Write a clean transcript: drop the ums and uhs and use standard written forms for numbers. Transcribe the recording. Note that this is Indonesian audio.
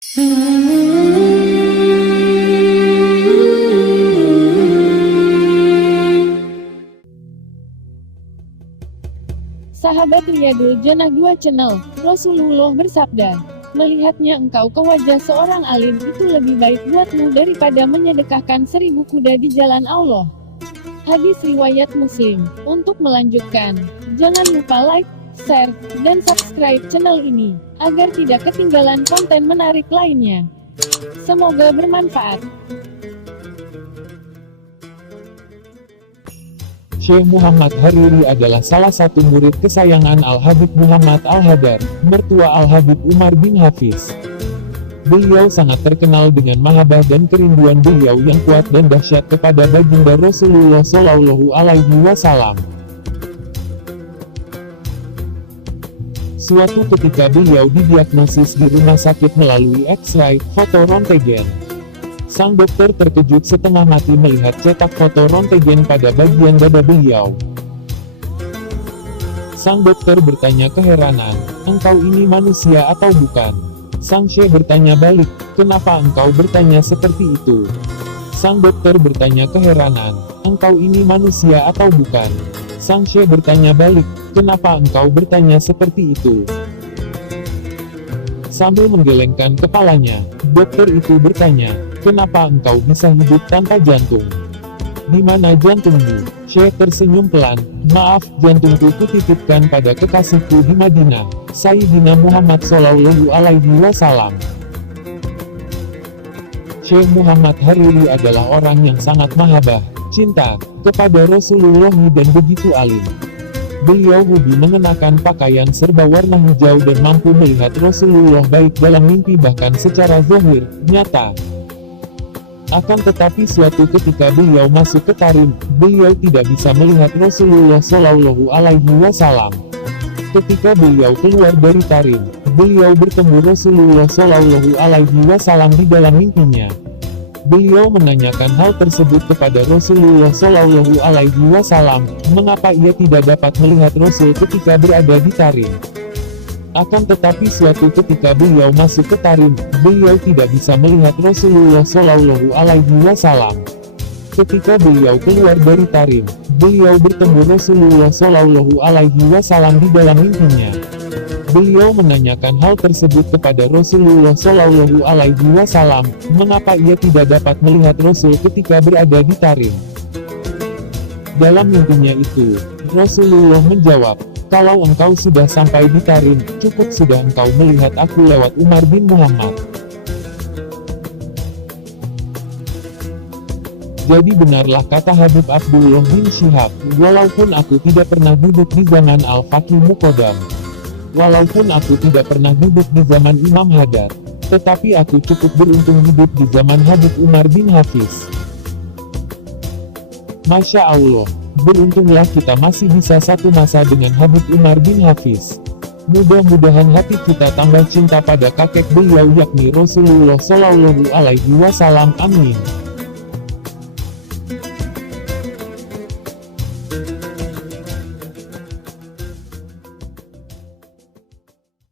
Sahabat Riyadul Jannah 2 Channel, Rasulullah bersabda, melihatnya engkau ke wajah seorang alim itu lebih baik buatmu daripada menyedekahkan 1000 kuda di jalan Allah. Hadis riwayat Muslim. Untuk melanjutkan, jangan lupa like, share, dan subscribe channel ini, agar tidak ketinggalan konten menarik lainnya. Semoga bermanfaat. Syekh Muhammad Hariri adalah salah satu murid kesayangan Al-Habib Muhammad Al-Hadar, mertua Al-Habib Umar bin Hafiz. Beliau sangat terkenal dengan mahabbah dan kerinduan beliau yang kuat dan dahsyat kepada baginda Rasulullah Shallallahu Alaihi Wasallam. Suatu ketika beliau didiagnosis di rumah sakit melalui X-ray, foto röntgen. Sang dokter terkejut setengah mati melihat cetak foto röntgen pada bagian dada beliau. Sang dokter bertanya keheranan, engkau ini manusia atau bukan? Sang syekh bertanya balik, kenapa engkau bertanya seperti itu? Sang dokter bertanya keheranan, engkau ini manusia atau bukan? Sang syekh bertanya balik, kenapa engkau bertanya seperti itu? Sambil menggelengkan kepalanya, dokter itu bertanya, kenapa engkau bisa hidup tanpa jantung? Di mana jantungmu? Syekh tersenyum pelan, maaf, jantungku kutitipkan pada kekasihku di Madinah, Sayyidina Muhammad Shallallahu Alaihi Wasallam. Syekh Muhammad Hariri adalah orang yang sangat mahabbah, cinta, kepada Rasulullah dan begitu alim. Beliau hobi mengenakan pakaian serba warna hijau dan mampu melihat Rasulullah baik dalam mimpi bahkan secara zahir, nyata. Akan tetapi suatu ketika beliau masuk ke Tarim, beliau tidak bisa melihat Rasulullah Shallallahu Alaihi Wasallam. Ketika beliau keluar dari Tarim, beliau bertemu Rasulullah Shallallahu Alaihi Wasallam di dalam mimpinya. Beliau menanyakan hal tersebut kepada Rasulullah Shallallahu Alaihi Wasallam, mengapa ia tidak dapat melihat Rasul ketika berada di Tarim. Akan tetapi suatu ketika beliau masuk ke Tarim, beliau tidak bisa melihat Rasulullah Shallallahu Alaihi Wasallam. Ketika beliau keluar dari Tarim, beliau bertemu Rasulullah Shallallahu Alaihi Wasallam di dalam mimpinya. Beliau menanyakan hal tersebut kepada Rasulullah Shallallahu Alaihi Wasallam, mengapa ia tidak dapat melihat Rasul ketika berada di Tarim. Dalam mimpinya itu, Rasulullah menjawab, kalau engkau sudah sampai di Tarim, cukup sudah engkau melihat aku lewat Umar bin Muhammad. Jadi benarlah kata Habib Abdullah bin Syihab, walaupun aku tidak pernah duduk di zaman Al-Faqih Muqaddam, walaupun aku tidak pernah duduk di zaman Imam Hadar, tetapi aku cukup beruntung hidup di zaman Habib Umar bin Hafiz. Masya Allah, beruntunglah kita masih bisa satu masa dengan Habib Umar bin Hafiz. Mudah-mudahan hati kita tambah cinta pada kakek beliau yakni Rasulullah Shallallahu Alaihi Wasallam. Amin.